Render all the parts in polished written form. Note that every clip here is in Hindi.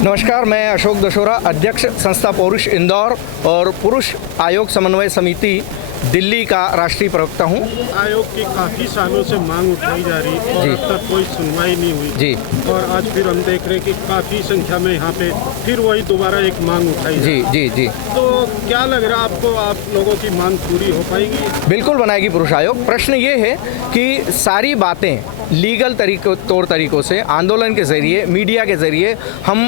नमस्कार, मैं अशोक दशोरा, अध्यक्ष संस्था पौरुष इंदौर और पुरुष आयोग समन्वय समिति दिल्ली का राष्ट्रीय प्रवक्ता हूँ। आयोग की काफ़ी सालों से मांग उठाई जा रही और अब तक कोई सुनवाई नहीं हुई जी। और आज फिर हम देख रहे हैं कि काफ़ी संख्या में यहाँ पे फिर वही दोबारा एक मांग उठाई जा रही है। जी जी। तो क्या लग रहा है आपको, आप लोगों की मांग पूरी हो पाएगी? बिल्कुल बनाएगी पुरुष आयोग। प्रश्न ये है कि सारी बातें लीगल तौर तरीकों से आंदोलन के ज़रिए, मीडिया के ज़रिए हम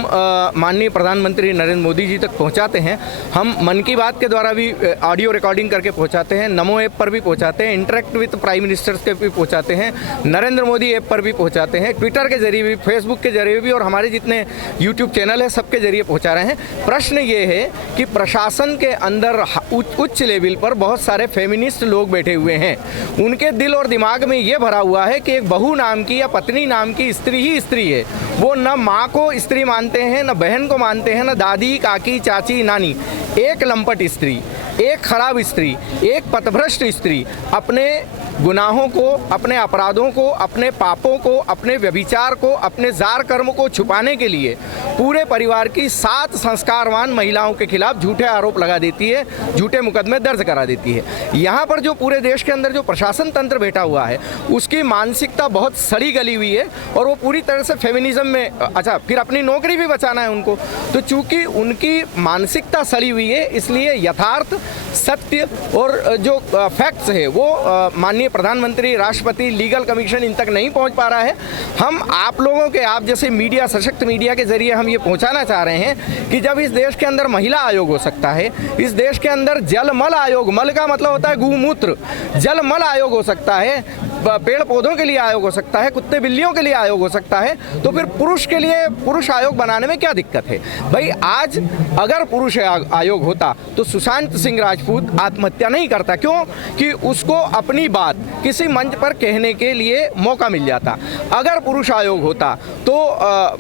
माननीय प्रधानमंत्री नरेंद्र मोदी जी तक पहुंचाते हैं। हम मन की बात के द्वारा भी ऑडियो रिकॉर्डिंग करके पहुंचाते हैं, नमो ऐप पर भी पहुंचाते हैं, इंटरेक्ट विद प्राइम मिनिस्टर्स के भी पहुंचाते हैं, नरेंद्र मोदी ऐप पर भी पहुंचाते हैं, ट्विटर के जरिए भी, फेसबुक के जरिए भी और हमारे जितने यूट्यूब चैनल है सबके जरिए पहुँचा रहे हैं। प्रश्न ये है कि प्रशासन के अंदर उच्च लेवल पर बहुत सारे फेमिनिस्ट लोग बैठे हुए हैं। उनके दिल और दिमाग में ये भरा हुआ है कि एक बहू नाम की या पत्नी नाम की स्त्री ही स्त्री है। वो न माँ को स्त्री मानते हैं, न बहन को मानते हैं, न दादी, काकी, चाची, नानी। एक लंपट स्त्री, एक खराब स्त्री, एक पथभ्रष्ट स्त्री अपने गुनाहों को, अपने अपराधों को, अपने पापों को, अपने व्यभिचार को, अपने जार कर्म को छुपाने के लिए पूरे परिवार की 7 संस्कारवान महिलाओं के खिलाफ झूठे आरोप लगा देती है, झूठे मुकदमे दर्ज करा देती है। यहाँ पर जो पूरे देश के अंदर जो प्रशासन तंत्र बैठा हुआ है उसकी मानसिकता बहुत सड़ी गली हुई है और वो पूरी तरह से फेमिनिज्म में, अच्छा फिर अपनी नौकरी भी बचाना है उनको। तो चूंकि उनकी मानसिकता सड़ी हुई है इसलिए यथार्थ, सत्य और जो फैक्ट्स है वो माननीय प्रधानमंत्री, राष्ट्रपति, लीगल कमीशन इन तक नहीं पहुंच पा रहा है। हम आप लोगों के, आप जैसे मीडिया, सशक्त मीडिया के जरिए हम ये पहुंचाना चाह रहे हैं कि जब इस देश के अंदर महिला आयोग हो सकता है, इस देश के अंदर जलमल आयोग, मल का मतलब होता है गौमूत्र, जलमल आयोग हो सकता है, पेड़ पौधों के लिए आयोग हो सकता है, कुत्ते बिल्लियों के लिए आयोग हो सकता है, तो फिर पुरुष के लिए पुरुष आयोग बनाने में क्या दिक्कत है? भाई आज अगर पुरुष आयोग होता तो सुशांत सिंह राजपूत आत्महत्या नहीं करता। क्यों? कि उसको अपनी बात किसी मंच पर कहने के लिए मौका मिल जाता। अगर पुरुष आयोग होता तो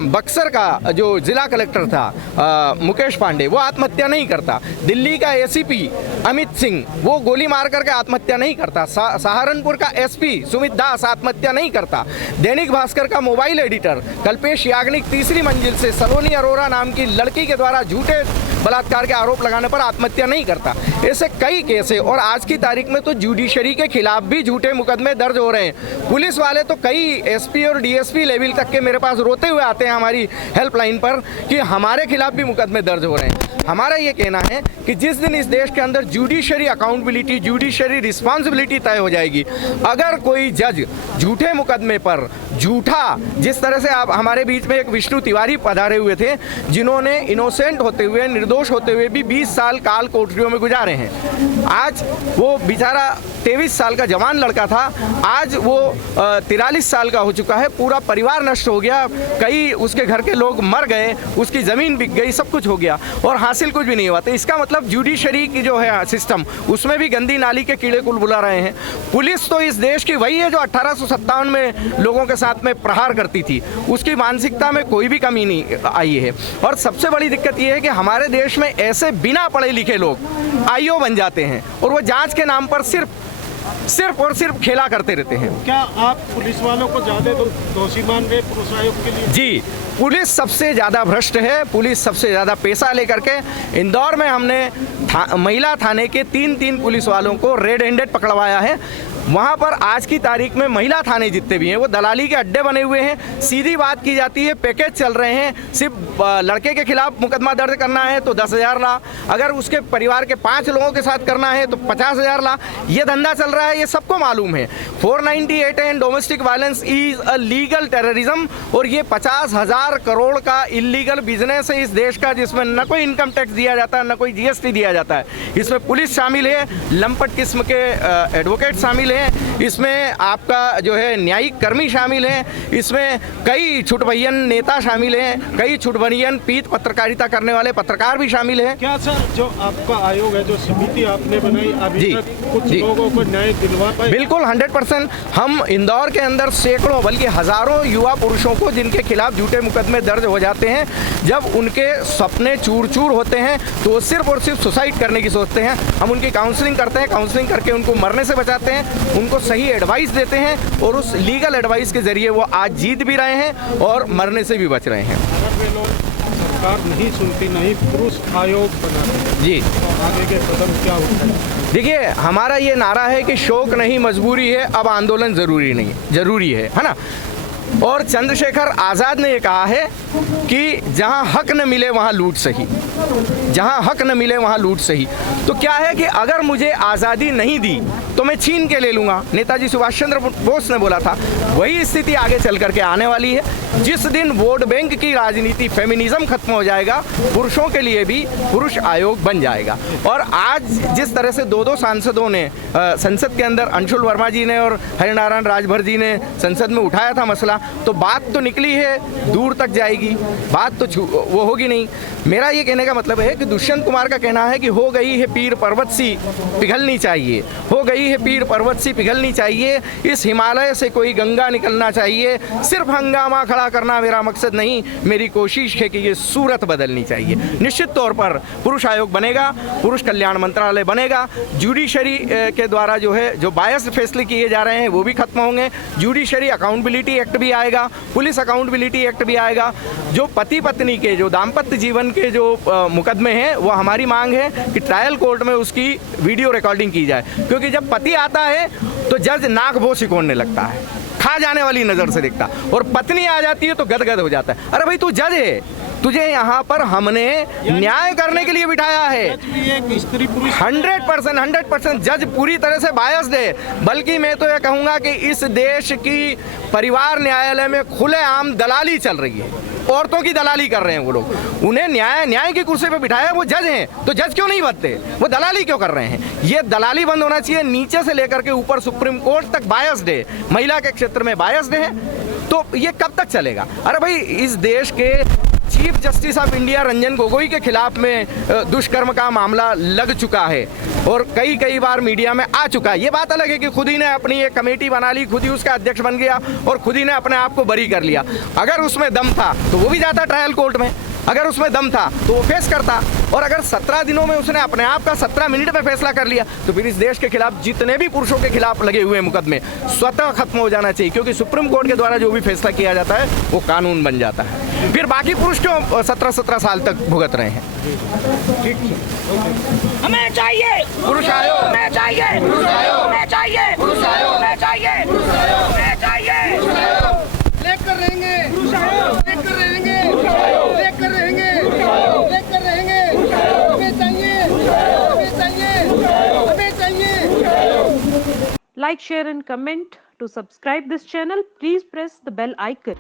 बक्सर का जो जिला कलेक्टर था मुकेश पांडे, वो आत्महत्या नहीं करता। दिल्ली का एसीपी अमित सिंह वो गोली मार करके आत्महत्या नहीं करता। सहारनपुर का एसपी सुमित दास आत्महत्या नहीं करता। दैनिक भास्कर का मोबाइल एडिटर कल्पेश याग्निक तीसरी मंजिल से सलोनी अरोरा नाम की लड़की के द्वारा झूठे बलात्कार के आरोप लगाने पर आत्महत्या नहीं करता। ऐसे कई केस है और आज की तारीख में तो जुडिशरी के खिलाफ भी झूठे मुकदमे दर्ज हो रहे हैं। पुलिस वाले तो कई एसपी और डीएसपी लेवल तक के मेरे पास रोते हुए आते हैं हमारी हेल्पलाइन पर कि हमारे खिलाफ भी मुकदमे दर्ज हो रहे हैं। हमारा ये कहना है कि जिस दिन इस देश के अंदर जुडिशरी अकाउंटेबिलिटी, जुडिशरी रिस्पॉन्सिबिलिटी तय हो जाएगी, अगर कोई जज झूठे मुकदमे पर झूठा, जिस तरह से आप हमारे बीच में एक विष्णु तिवारी पधारे हुए थे जिन्होंने इनोसेंट होते हुए, निर्दोष होते हुए भी 20 साल काल कोठरियों में गुजारे हैं। आज वो बेचारा 23 साल का जवान लड़का था, आज वो 43 साल का हो चुका है। पूरा परिवार नष्ट हो गया, कई उसके घर के लोग मर गए, उसकी ज़मीन बिक गई, सब कुछ हो गया और हासिल कुछ भी नहीं हुआ। तो इसका मतलब जुडिशरी की जो है सिस्टम, उसमें भी गंदी नाली के कीड़े बुला रहे हैं। पुलिस तो इस देश की वही है जो 1857 में लोगों के साथ में प्रहार करती थी, उसकी मानसिकता में कोई भी कमी नहीं आई है। और सबसे बड़ी दिक्कत यह है कि हमारे देश में ऐसे बिना पढ़े लिखे लोग आईओ बन जाते हैं और वो जांच के नाम पर सिर्फ और सिर्फ खेला करते रहते हैं। क्या आप पुलिस वालों को ज्यादा दोषी मान रहे पुरुष आयोग के लिए? जी, पुलिस सबसे ज़्यादा भ्रष्ट है, पुलिस सबसे ज़्यादा पैसा लेकर के। इंदौर में हमने महिला थाने के 3 पुलिस वालों को रेड हैंडेड पकड़वाया है। वहाँ पर आज की तारीख में महिला थाने जितने भी हैं वो दलाली के अड्डे बने हुए हैं। सीधी बात की जाती है, पैकेज चल रहे हैं। सिर्फ लड़के के खिलाफ मुकदमा दर्ज करना है तो 10,000 ला, अगर उसके परिवार के 5 लोगों के साथ करना है तो 50,000 ला। ये धंधा चल रहा है, ये सबको मालूम है। 498 and domestic violence is a legal terrorism और ये 50,000 करोड़ का इलीगल बिजनेस है इस देश का, जिसमें न कोई इनकम टैक्स दिया जाता है, न कोई जीएसटी दिया जाता है। इसमें पुलिस शामिल है, लंपट किस्म के एडवोकेट शामिल हैं, इसमें आपका जो है न्यायिक कर्मी शामिल हैं, इसमें कई छुटभैयन नेता शामिल हैं, कई छुटभैयन पीठ पत्रकारिता करने वाले पत्रकार भी शामिल हैं। क्या सर, जो आपका आयोग है, जो समिति आपने बनाई, अभी तक कुछ लोगों को न्याय दिलवा पाए? बिल्कुल 100%। हम इंदौर के अंदर सैकड़ों बल्कि हजारों युवा पुरुषों को जिनके खिलाफ झूठे मुकदमे दर्ज हो जाते हैं, जब उनके सपने चूर चूर होते हैं तो वो सिर्फ और सिर्फ सुसाइड करने की सोचते हैं, हम उनकी काउंसलिंग करते हैं, काउंसलिंग करके उनको मरने से बचाते हैं, उनको सही एडवाइस देते हैं और उस लीगल एडवाइस के जरिए वो आज जीत भी रहे हैं और मरने से भी बच रहे हैं। सरकार नहीं सुनती, नहीं पुरुष आयोग बनाती, जी तो आगे के कदम क्या उठाए? देखिए, हमारा ये नारा है कि शौक नहीं मजबूरी है, अब आंदोलन जरूरी है ना। और चंद्रशेखर आज़ाद ने ये कहा है कि जहां हक न मिले वहां लूट सही, जहां हक न मिले वहां लूट सही। तो क्या है कि अगर मुझे आज़ादी नहीं दी तो मैं छीन के ले लूँगा। नेताजी सुभाष चंद्र बोस ने बोला था, वही स्थिति आगे चल करके आने वाली है। जिस दिन वोट बैंक की राजनीति, फेमिनिज्म खत्म हो जाएगा, पुरुषों के लिए भी पुरुष आयोग बन जाएगा। और आज जिस तरह से दो सांसदों ने संसद के अंदर, अंशुल वर्मा जी ने और हरिनारायण राजभर जी ने संसद में उठाया था मसला, तो बात तो निकली है, दूर तक जाएगी, बात तो वो होगी नहीं। मेरा ये कहने का मतलब है कि दुष्यंत कुमार का कहना है कि हो गई है पीर पर्वत सी पिघलनी चाहिए, हो गई है पीर पर्वत सी पिघलनी चाहिए, इस हिमालय से कोई गंगा निकलना चाहिए, सिर्फ हंगामा खड़ा करना मेरा मकसद नहीं, मेरी कोशिश है कि ये सूरत बदलनी चाहिए। निश्चित तौर पर पुरुष आयोग बनेगा, पुरुष कल्याण मंत्रालय बनेगा, जुडिशरी के द्वारा जो बायस फैसले किए जा रहे हैं वो भी खत्म होंगे, जुडिशरी अकाउंटेबिलिटी एक्ट भी आएगा, पुलिस अकाउंटेबिलिटी एक्ट भी आएगा। जो पति पत्नी के, जो दाम्पत्य जीवन के जो मुकदमे हैं, वो हमारी मांग है कि ट्रायल कोर्ट में उसकी वीडियो रिकॉर्डिंग की जाए, क्योंकि जब पति आता है तो जज नाक भों सिकोड़ने लगता है, खा जाने वाली नज़र से देखता, और पत्नी आ जाती है तो गदगद हो जाता है। अरे भाई, तू जज है, तुझे यहाँ पर हमने न्याय करने के लिए बिठाया है। 100% जज पूरी तरह से बायस्ड है। बल्कि मैं तो ये कहूँगा कि इस देश की परिवार न्यायालय में खुलेआम दलाली चल रही है, औरतों की दलाली कर रहे हैं वो लोग। उन्हें न्याय की कुर्सी पे बिठाया, वो जज हैं, तो जज क्यों नहीं बनते? वो दलाली क्यों कर रहे हैं? ये दलाली बंद होना चाहिए। नीचे से लेकर के ऊपर सुप्रीम कोर्ट तक बायस्ड है, महिला के क्षेत्र में बायस्ड है, तो ये कब तक चलेगा? अरे भाई, इस देश के chief justice of India Ranjan Gogoi के खिलाफ में दुष्कर्म का मामला लग चुका है और कई बार मीडिया में आ चुका है। ये बात अलग है कि खुद ही ने अपनी एक कमेटी बना ली, खुद ही उसका अध्यक्ष बन गया और खुद ही ने अपने आप को बरी कर लिया। अगर उसमें दम था तो वो भी जाता ट्रायल कोर्ट में, अगर उसमें दम था तो वो फेस करता, और अगर 17 दिनों में उसने अपने आप का 17 मिनट में फैसला कर लिया, तो फिर इस देश के खिलाफ जितने भी पुरुषों के खिलाफ लगे हुए मुकदमे स्वतः खत्म हो जाना चाहिए, क्योंकि सुप्रीम कोर्ट के द्वारा जो भी फैसला किया जाता है वो कानून बन जाता है। फिर बाकी पुरुष क्यों 17 साल तक भुगत रहे हैं? हमें चाहिए पुरुष आयोग, हमें चाहिए पुरुष आयोग, हमें चाहिए पुरुष आयोग, हमें चाहिए हमें चाहिए। लेकर रहेंगे, लेकर रहेंगे, लेकर रहेंगे, लेकर रहेंगे। हमें चाहिए, हमें चाहिए, हमें चाहिए। Like, share and comment. To subscribe this channel, please press the bell icon.